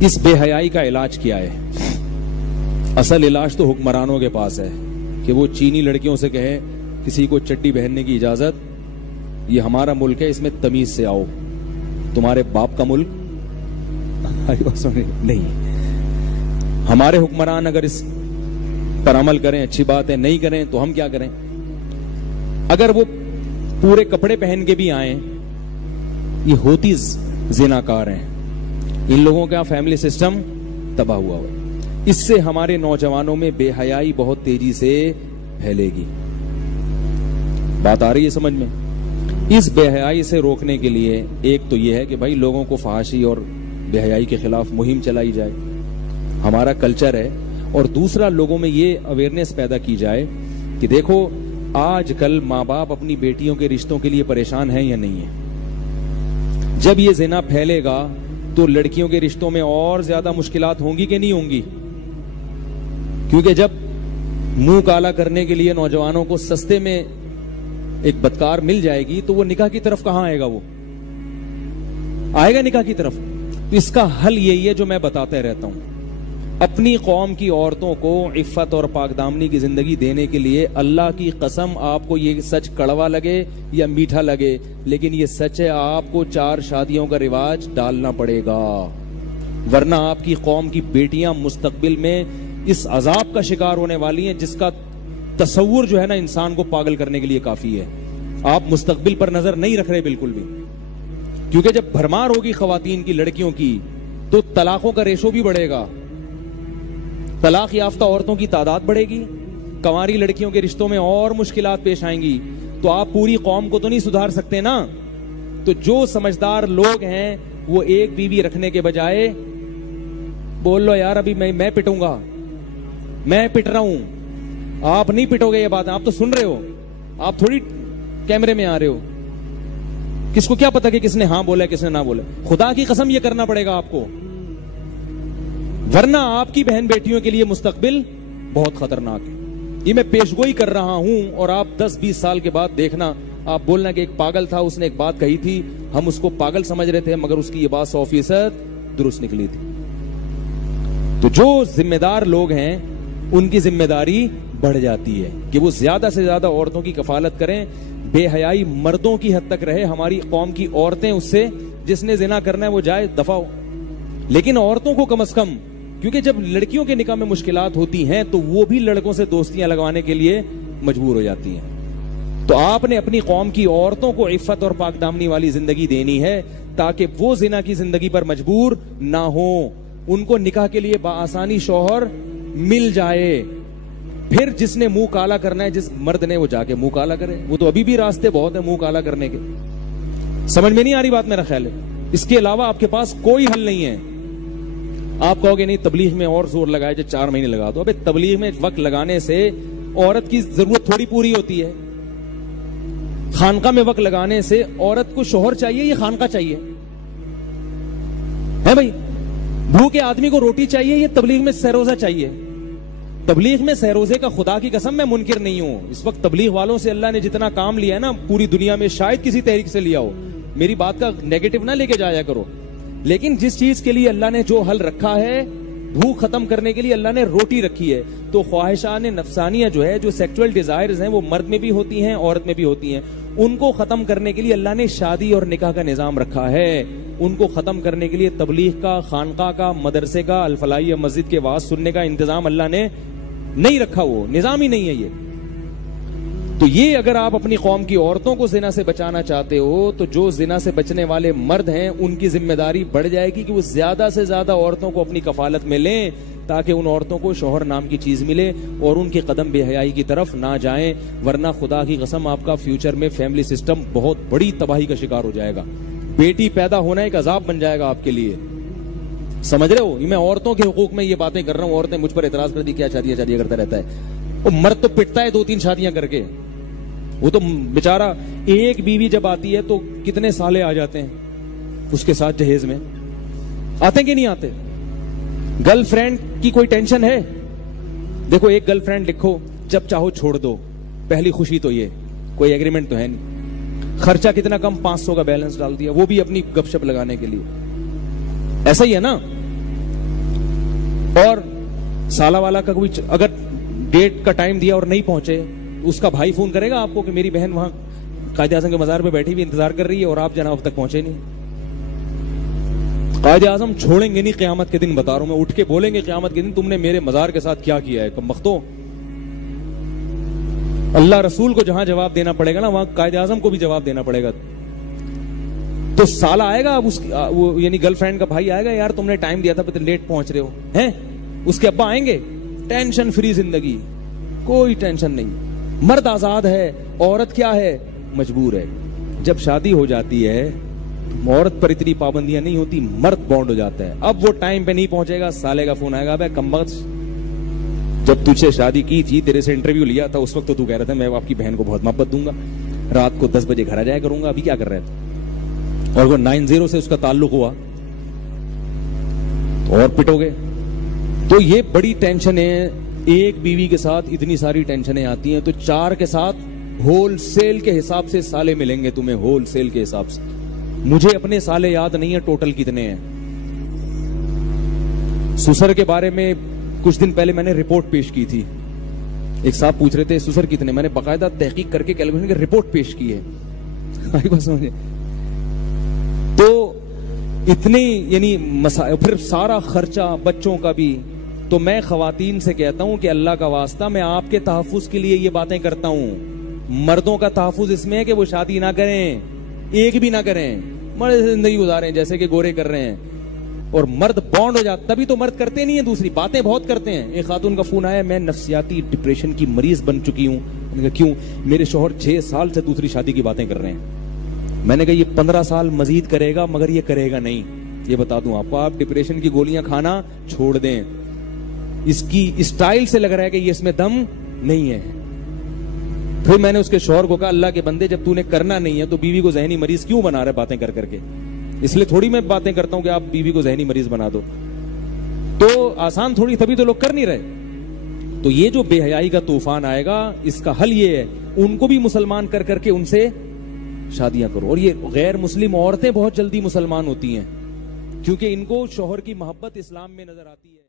اس بے حیائی کا علاج کیا ہے؟ اصل علاج تو حکمرانوں کے پاس ہے کہ وہ چینی لڑکیوں سے کہیں کسی کو چڈی پہننے کی اجازت، یہ ہمارا ملک ہے، اس میں تمیز سے آؤ، تمہارے باپ کا ملک نہیں۔ ہمارے حکمران اگر اس پر عمل کریں اچھی بات ہے، نہیں کریں تو ہم کیا کریں؟ اگر وہ پورے کپڑے پہن کے بھی آئیں، یہ ہوتی زناکار ہیں، ان لوگوں کا فیملی سسٹم تباہ ہوا ہوا، اس سے ہمارے نوجوانوں میں بے حیائی بہت تیزی سے پھیلے گی۔ بات آ رہی ہے سمجھ میں؟ اس بے حیائی سے روکنے کے لیے ایک تو یہ ہے کہ بھائی لوگوں کو فحاشی اور بے حیائی کے خلاف مہم چلائی جائے، ہمارا کلچر ہے، اور دوسرا لوگوں میں یہ اویئرنیس پیدا کی جائے کہ دیکھو آج کل ماں باپ اپنی بیٹیوں کے رشتوں کے لیے پریشان ہیں یا نہیں ہیں؟ جب یہ زنا پھیلے گا تو لڑکیوں کے رشتوں میں اور زیادہ مشکلات ہوں گی کہ نہیں ہوں گی؟ کیونکہ جب منہ کالا کرنے کے لیے نوجوانوں کو سستے میں ایک بدکار مل جائے گی تو وہ نکاح کی طرف کہاں آئے گا؟ وہ آئے گا نکاح کی طرف؟ تو اس کا حل یہی ہے جو میں بتاتا رہتا ہوں، اپنی قوم کی عورتوں کو عفت اور پاک دامنی کی زندگی دینے کے لیے اللہ کی قسم آپ کو یہ سچ کڑوا لگے یا میٹھا لگے لیکن یہ سچ ہے، آپ کو 4 شادیوں کا رواج ڈالنا پڑے گا، ورنہ آپ کی قوم کی بیٹیاں مستقبل میں اس عذاب کا شکار ہونے والی ہیں جس کا تصور جو ہے نا انسان کو پاگل کرنے کے لیے کافی ہے۔ آپ مستقبل پر نظر نہیں رکھ رہے بالکل بھی، کیونکہ جب بھرمار ہوگی خواتین کی، لڑکیوں کی، تو طلاقوں کا ریشو بھی بڑھے گا، طلاق یافتہ عورتوں کی تعداد بڑھے گی، کنواری لڑکیوں کے رشتوں میں اور مشکلات پیش آئیں گی، تو آپ پوری قوم کو تو نہیں سدھار سکتے نا۔ تو جو سمجھدار لوگ ہیں وہ ایک بیوی رکھنے کے بجائے بول لو یار ابھی میں پٹوں گا، میں پٹ رہا ہوں، آپ نہیں پٹو گے، یہ بات آپ تو سن رہے ہو، آپ تھوڑی کیمرے میں آ رہے ہو، کس کو کیا پتا کہ کس نے ہاں بولا کس نے نہ بولا؟ خدا کی قسم یہ کرنا پڑے گا آپ کو، ورنہ آپ کی بہن بیٹیوں کے لیے مستقبل بہت خطرناک ہے۔ یہ میں پیشگوئی کر رہا ہوں، اور آپ 10-20 سال کے بعد دیکھنا، آپ بولنا کہ ایک پاگل تھا، اس نے ایک بات کہی تھی، ہم اس کو پاگل سمجھ رہے تھے، مگر اس کی یہ بات 100% درست نکلی تھی۔ تو جو ذمہ دار لوگ ہیں ان کی ذمہ داری بڑھ جاتی ہے کہ وہ زیادہ سے زیادہ عورتوں کی کفالت کریں، بے حیائی مردوں کی حد تک رہے، ہماری قوم کی عورتیں اس سے، جس نے زنا کرنا ہے وہ جائے دفع ہو، لیکن عورتوں کو کم از کم، کیونکہ جب لڑکیوں کے نکاح میں مشکلات ہوتی ہیں تو وہ بھی لڑکوں سے دوستیاں لگوانے کے لیے مجبور ہو جاتی ہیں۔ تو آپ نے اپنی قوم کی عورتوں کو عفت اور پاک دامنی والی زندگی دینی ہے تاکہ وہ زنا کی زندگی پر مجبور نہ ہوں، ان کو نکاح کے لیے بآسانی شوہر مل جائے۔ پھر جس نے منہ کالا کرنا ہے، جس مرد نے، وہ جا کے منہ کالا کرے، وہ تو ابھی بھی راستے بہت ہیں منہ کالا کرنے کے۔ سمجھ میں نہیں آ رہی بات؟ میرا خیال ہے اس کے علاوہ آپ کے پاس کوئی حل نہیں ہے۔ آپ کہو گے نہیں تبلیغ میں اور زور لگائے جو 4 مہینے لگا دو، ابے تبلیغ میں وقت لگانے سے عورت کی ضرورت تھوڑی پوری ہوتی ہے، خانقاہ میں وقت لگانے سے عورت کو شوہر چاہیے یا خانقاہ چاہیے؟ ہے بھائی، بھوکے آدمی کو روٹی چاہیے یا تبلیغ میں سہروزہ چاہیے؟ تبلیغ میں سہروزے کا خدا کی قسم میں منکر نہیں ہوں، اس وقت تبلیغ والوں سے اللہ نے جتنا کام لیا ہے نا پوری دنیا میں شاید کسی تحریک سے لیا ہو، میری بات کا نیگیٹو نہ لے کے جایا کرو، لیکن جس چیز کے لیے اللہ نے جو حل رکھا ہے، بھوک ختم کرنے کے لیے اللہ نے روٹی رکھی ہے، تو خواہشان نفسانیہ جو ہے، جو سیکچول ڈیزائرز ہیں، وہ مرد میں بھی ہوتی ہیں عورت میں بھی ہوتی ہیں، ان کو ختم کرنے کے لیے اللہ نے شادی اور نکاح کا نظام رکھا ہے، ان کو ختم کرنے کے لیے تبلیغ کا، خانقاہ کا، مدرسے کا، الفلاحیہ مسجد کے واعظ سننے کا انتظام اللہ نے نہیں رکھا، وہ نظام ہی نہیں ہے یہ۔ تو یہ اگر آپ اپنی قوم کی عورتوں کو زنا سے بچانا چاہتے ہو تو جو زنا سے بچنے والے مرد ہیں ان کی ذمہ داری بڑھ جائے گی کہ وہ زیادہ سے زیادہ عورتوں کو اپنی کفالت میں لیں تاکہ ان عورتوں کو شوہر نام کی چیز ملے اور ان کے قدم بے حیائی کی طرف نہ جائیں، ورنہ خدا کی قسم آپ کا فیوچر میں فیملی سسٹم بہت بڑی تباہی کا شکار ہو جائے گا، بیٹی پیدا ہونا ایک عذاب بن جائے گا آپ کے لیے، سمجھ رہے ہو؟ میں عورتوں کے حقوق میں یہ باتیں کر رہا ہوں، عورتیں مجھ پر اعتراض کر دی کیا شادیاں کرتا رہتا ہے، وہ مرد تو پٹتا ہے 2-3 شادیاں کر کے، وہ تو بیچارہ ایک بیوی جب آتی ہے تو کتنے سالے آ جاتے ہیں اس کے ساتھ جہیز میں، آتے کہ نہیں آتے؟ گرل فرینڈ کی کوئی ٹینشن ہے؟ دیکھو ایک گرل فرینڈ لکھو، جب چاہو چھوڑ دو، پہلی خوشی تو یہ، کوئی ایگریمنٹ تو ہے نہیں، خرچہ کتنا کم، 500 کا بیلنس ڈال دیا، وہ بھی اپنی گپ شپ لگانے کے لیے، ایسا ہی ہے نا؟ اور سالہ والا کا کوئی اگر ڈیٹ کا ٹائم دیا اور نہیں پہنچے تو اس کا بھائی فون کرے گا آپ کو کہ میری بہن وہاں قائد اعظم کے مزار پہ بیٹھی ہوئی انتظار کر رہی ہے اور آپ جناب اب تک پہنچے نہیں. قائد اعظم چھوڑیں گے نہیں قیامت کے دن, بتا رہا ہوں میں, اٹھ کے بولیں گے قیامت کے دن تم نے میرے مزار کے ساتھ کیا کیا ہے کم بختو. اللہ رسول کو جہاں جواب دینا پڑے گا نا وہاں قائد اعظم کو بھی جواب دینا پڑے گا. تو سالہ آئے گا, اب اس یعنی گرل فرینڈ کا بھائی آئے گا, یار تم نے ٹائم دیا تھا پھر لیٹ پہنچ رہے ہو ہیں. اس کے ابا آئیں گے, ٹینشن فری زندگی, کوئی ٹینشن نہیں. مرد آزاد ہے, عورت کیا ہے, مجبور ہے. جب شادی ہو جاتی ہے عورت پر اتنی پابندیاں نہیں ہوتی, مرد بانڈ ہو جاتا ہے. اب وہ ٹائم پہ نہیں پہنچے گا, سالے کا فون آئے گا, بھائی کمبخت جب تجھ سے شادی کی تھی, تیرے سے انٹرویو لیا تھا, اس وقت تو کہہ رہا تھا میں آپ کی بہن کو بہت محبت دوں گا, رات کو 10 بجے گھر آ جایا کروں گا, ابھی کیا کر رہے تھے. اور وہ 90 سے اس کا تعلق ہوا تو اور پٹو گے. تو یہ بڑی ٹینشن ہے. ایک بیوی کے ساتھ اتنی ساری ٹینشنیں آتی ہیں, تو 4 کے ساتھ ہول سیل کے حساب سے سالے ملیں گے تمہیں, ہول سیل کے حساب سے. مجھے اپنے سالے یاد نہیں ہے ٹوٹل کتنے ہیں. سسر کے بارے میں کچھ دن پہلے میں نے رپورٹ پیش کی تھی. ایک صاحب پوچھ رہے تھے سسر کتنے, میں نے باقاعدہ تحقیق کر کے کیلکولیشن کی رپورٹ پیش کی ہے. آئی بات سمجھے. تو اتنی یعنی پھر سارا خرچہ بچوں کا بھی. تو میں خواتین سے کہتا ہوں کہ اللہ کا واسطہ میں آپ کے تحفظ کے لیے یہ باتیں کرتا ہوں. مردوں کا تحفظ اس میں ہے کہ وہ شادی نہ کریں, ایک بھی نہ کریں, مرد زندگی گزاریں جیسے کہ گورے کر رہے ہیں. اور مرد بانڈ ہو جاتا, تبھی تو مرد کرتے نہیں ہیں, دوسری باتیں بہت کرتے ہیں. ایک خاتون کا فون آیا, میں نفسیاتی ڈپریشن کی مریض بن چکی ہوں. میں نے کہا کیوں؟ میرے شوہر 6 سال سے دوسری شادی کی باتیں کر رہے ہیں. میں نے کہا یہ 15 سال مزید کرے گا مگر یہ کرے گا نہیں, یہ بتا دوں آپ کو. آپ ڈپریشن کی گولیاں کھانا چھوڑ دیں. اس کی اسٹائل سے لگ رہا ہے کہ یہ اس میں دم نہیں ہے. پھر میں نے اس کے شوہر کو کہا اللہ کے بندے جب تو نے کرنا نہیں ہے تو بیوی کو ذہنی مریض کیوں بنا رہا ہے باتیں کر کر کے. اس لیے تھوڑی میں باتیں کرتا ہوں کہ آپ بیوی کو ذہنی مریض بنا دو, تو آسان تھوڑی, تبھی تو لوگ کر نہیں رہے. تو یہ جو بے حیائی کا طوفان آئے گا اس کا حل یہ ہے ان کو بھی مسلمان کر کر کے ان سے شادیاں کرو. اور یہ غیر مسلم عورتیں بہت جلدی مسلمان ہوتی ہیں کیونکہ ان کو شوہر کی محبت اسلام میں نظر آتی ہے.